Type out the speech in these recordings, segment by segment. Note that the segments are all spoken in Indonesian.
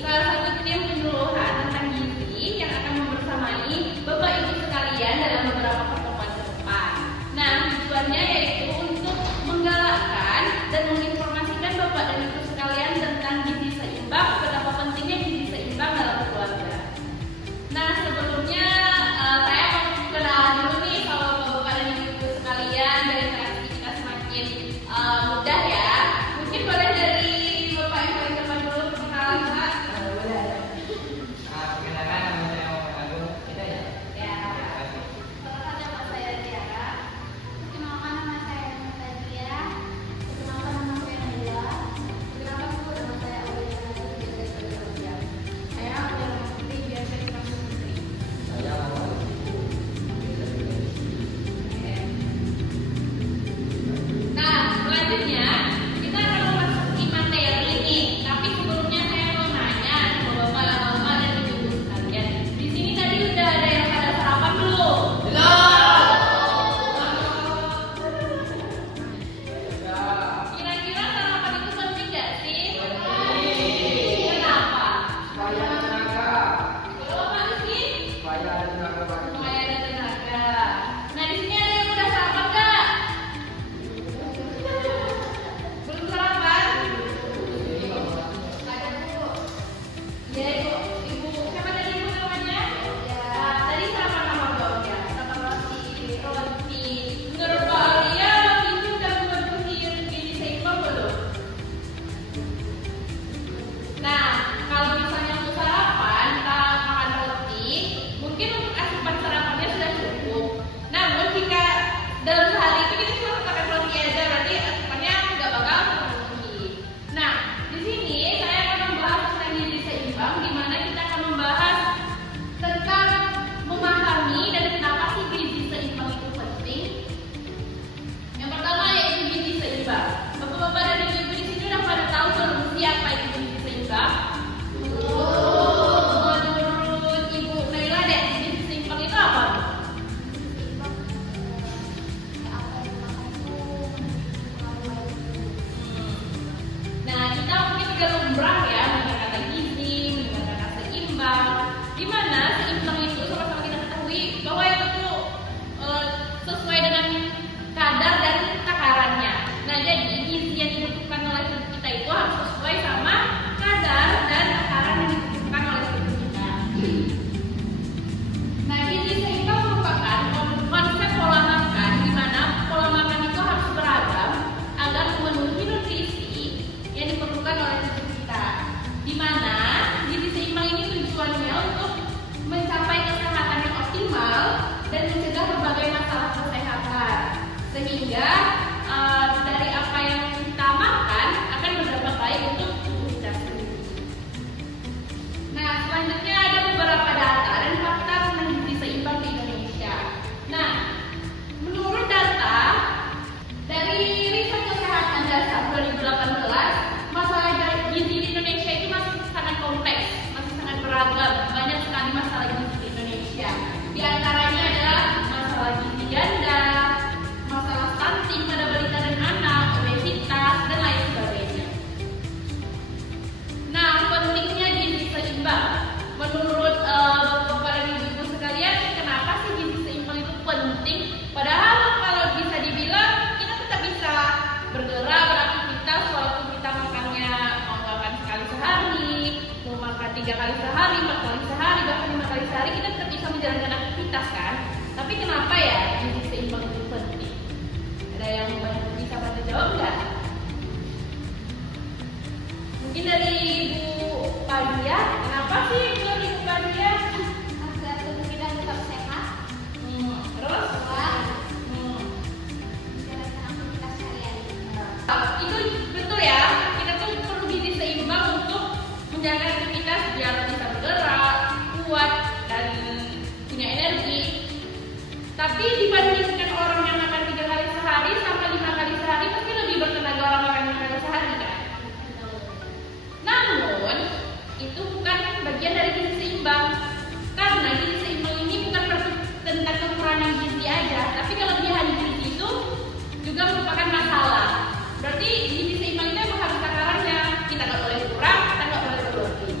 salah satu tim penyuluhan tentang gizi yang akan membersamai Bapak Ibu sekalian dalam beberapa pertemuan ke depan. Nah, tujuannya yaitu untuk menggalakkan dan menginformasikan Bapak dan Ibu sekalian tentang gizi seimbang, betapa pentingnya gizi seimbang dalam keluarga. Nah, sebelumnya saya mau kenalan dulu nih sama Bapak dan Ibu sekalian dari kita semakin mudah ya. Mungkin boleh dari Bapak yang paling depan dulu perkenalan, Pak. Boleh. Perkenalkan nama saya Muhammad Agung. Kita ya. Ya. Perkenalkan nama saya Tiara. Perkenalkan nama saya Nadia. Perkenalkan nama saya Naila. Perkenalkan dulu nama saya Aulia Nadia, biasa dipanggil Aulia. Saya Aulia Putri, biasa dipanggil Putri. Saya Muhammad. Nah, selanjutnya kita akan memasuki materi nih. Tapi sebelumnya saya mau nanya sama bapak-bapak dan ibu sekalian. Di sini tadi udah ada yang pada sarapan belum? Kira-kira sarapan itu penting nggak sih? Kenapa? Supaya ada tenaga. Kalau Pak Rizky? Supaya ada tenaga baru. Supaya ada tenaga. Nah, di sini ada yang udah sarapan nggak? Belum sarapan? Ada Bu. Iya Ibu. Ibu siapa tadi Ibu namanya? Ya. Tadi sarapan apa Bu Aulia? Sarapan roti. Roti. Menurut Pak Aulia, roti itu udah memenuhi gizi seimbang belum? Nah, kalau misalnya untuk sarapan kita makan roti, mungkin untuk asupan sarapannya sudah cukup. Namun jika dalam sehari itu kita cuma makan roti aja, berarti asupannya nggak bakal terpenuhi. Nah, di sini saya akan membahas tentang gizi seimbang, di mana kita akan membahas tentang memahami dan kenapa sih gizi seimbang itu penting. Yang pertama yaitu gizi seimbang. Bapak-bapak dan ibu-ibu di sini udah pada tahu belum sih apa itu gizi seimbang? Menurut Ibu Naila deh, gizi seimbang itu apa? Nah, kita mungkin udah lumrah ya mendengar kata gizi, mendengar kata seimbang. Di mana seimbang itu sama-sama kita ketahui bahwa itu tuh sesuai dengan kadar dan takarannya. Nah, jadi gizi yang dibutuhkan oleh tubuh kita itu harus sesuai sama kadar dan takaran yang dibutuhkan oleh tubuh kita. Nah, gizi seimbang merupakan konsep pola makan di mana pola makan itu harus beragam agar memenuhi nutrisi yang diperlukan oleh tubuh kita. Di mana gizi seimbang ini tujuannya untuk mencapai kesehatan yang optimal dan mencegah berbagai masalah kesehatan. Sehingga dari apa yang kita makan akan berdampak baik untuk tubuh kita sendiri. Nah, selanjutnya ada beberapa data dan fakta tentang gizi seimbang di Indonesia. Nah, menurut data dari riset kesehatan dasar 2018, masalah gizi di Indonesia itu masih sangat kompleks, masih sangat beragam, banyak sekali masalah gizi di Indonesia. Di antaranya adalah masalah gizi ganda, masalah stunting pada balita dan anak, obesitas, dan lain sebagainya. Nah, pentingnya gizi seimbang. Menurut Bapak dan Ibu sekalian, kenapa sih gizi seimbang itu penting? Padahal kalau bisa dibilang kita tetap bisa bergerak, beraktivitas walaupun kita makannya mau makan sekali sehari, mau makan 3 kali sehari, 4 kali sehari, bahkan 5 kali sehari, kita tetap bisa menjalankan aktivitas kan? Tapi kenapa ya gizi seimbang itu penting? Ada yang bisa bantu jawab nggak? Mungkin dari Ibu Padia, kenapa sih menurut Ibu Padia? Agar tubuh kita tetap sehat, Terus? kuat, menjalankan aktivitas sehari-hari. Itu betul ya, kita tuh perlu gizi seimbang untuk menjaga aktivitas biar bisa bergerak, kuat, dan punya energi. Tapi dibandingkan orang yang makan 3 kali sehari sampai 5 kali sehari, pasti lebih bertenaga orang makan 5 kali sehari kan? Namun, itu bukan bagian dari gizi seimbang. Karena gizi seimbang ini bukan tentang kekurangan gizi aja, tapi kelebihan gizi itu juga merupakan masalah. Berarti gizi seimbang itu emang harus takarannya. Kita nggak boleh kurang, kita nggak boleh berlebih.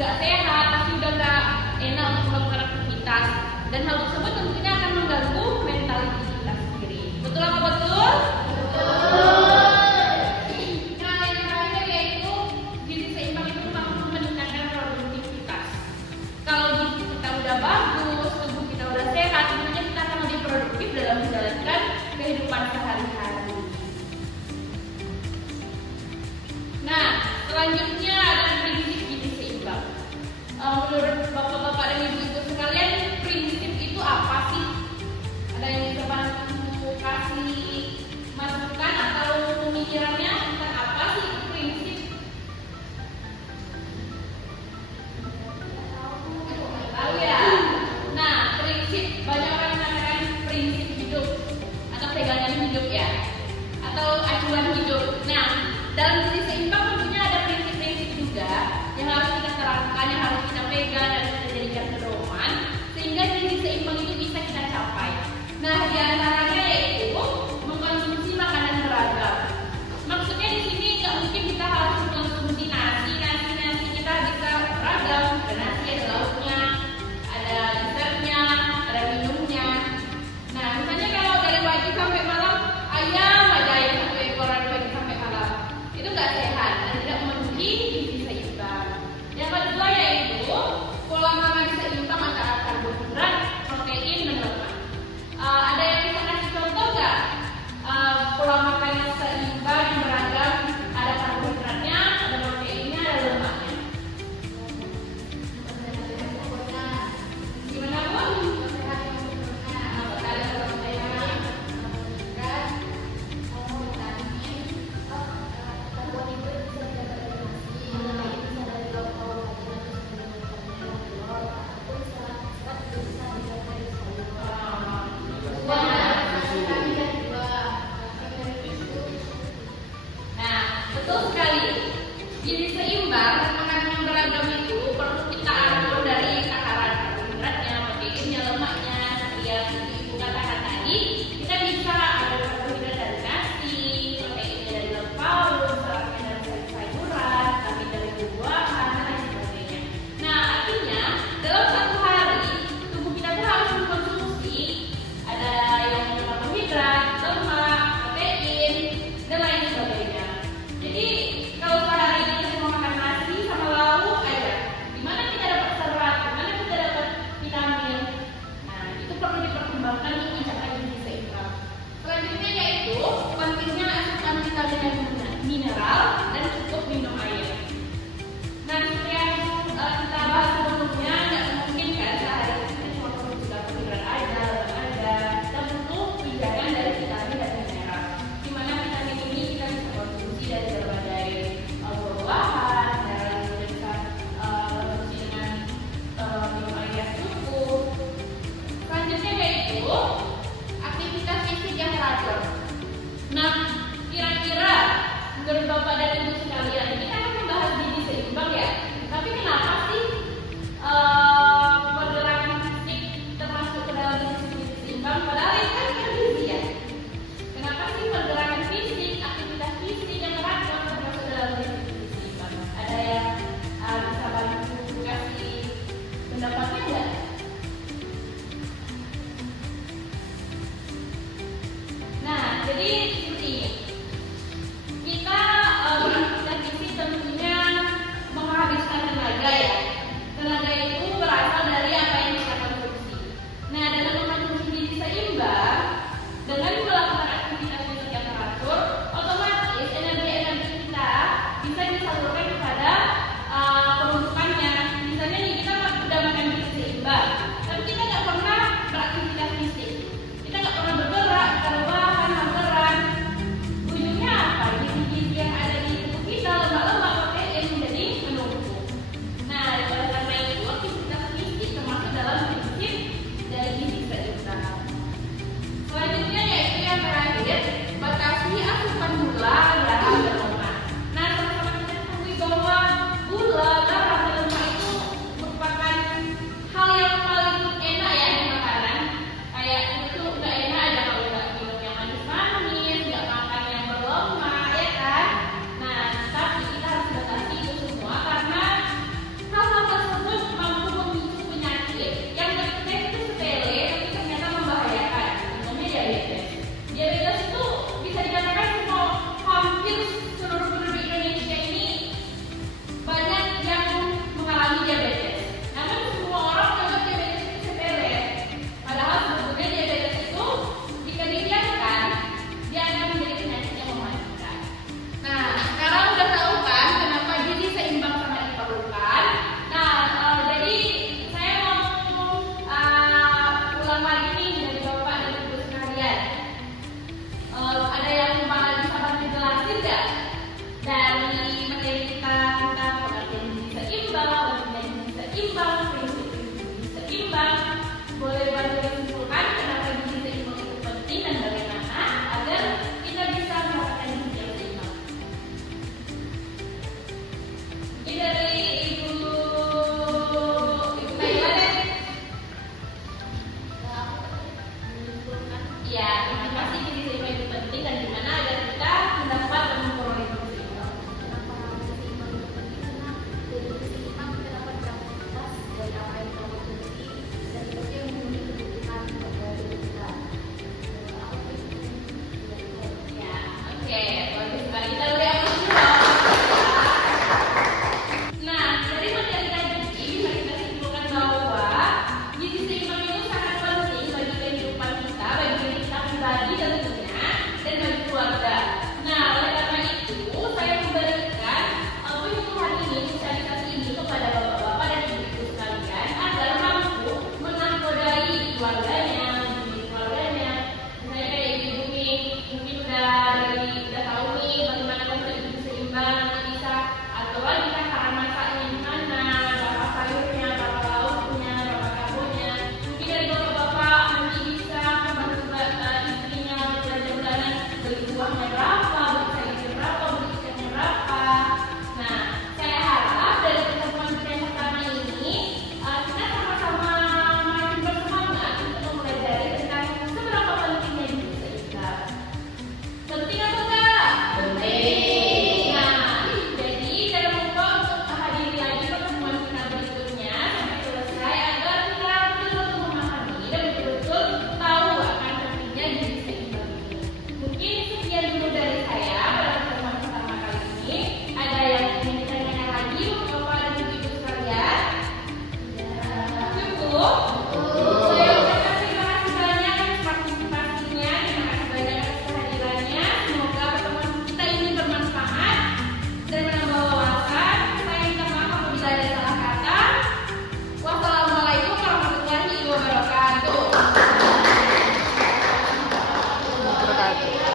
nggak sehat, pasti udah nggak enak untuk melakukan aktivitas. Dan hal tersebut tentunya akan mengganggu mentalitas kita sendiri. Betul apa betul? Nah, yang terakhir yaitu gizi seimbang itu mampu meningkatkan produktivitas. Kalau gizi kita udah bagus, tubuh kita udah sehat, tentunya kita akan lebih produktif dalam menjalankan kehidupan sehari-hari. Nah, selanjutnya ada prinsip gizi seimbang. Menurut bapak-bapak dan ibu-ibu sekalian, prinsip itu apa sih? Ada yang bisa bantu kasih masukan atau pemikirannya tentang apa sih itu prinsip? Nggak tahu ya. Nah, prinsip banyak orang mengatakan prinsip hidup atau pegangan hidup ya, atau acuan hidup. Nah, dalam gizi seimbang tentunya ada prinsip-prinsip juga yang harus kita terapkan, yang harus kita pegang dan kita jadikan pedoman sehingga gizi seimbang itu bisa kita capai. Nah, di antaranya yaitu mengkonsumsi makanan beragam. Maksudnya di sini nggak mungkin kita harus mengkonsumsi nasi kita bisa beragam. Ada nasi, ada lauknya, ada dessertnya, ada minumnya. Nah, misalnya kalau dari pagi sampai malam ayam aja yang satu ekor dari pagi sampai malam, itu nggak sehat dan tidak memenuhi gizi seimbang. Yang kedua yaitu pola makan seimbang antara karbohidrat, protein, dan lemak. Ada yang bisa kasih contoh nggak? Pola makan yang seimbang yang beragam, ada karbohidratnya, ada proteinnya, ada lemaknya. Gimana Bu? Nah, betul sekali. Gizi seimbang dan makanan yang beragam itu perlu kita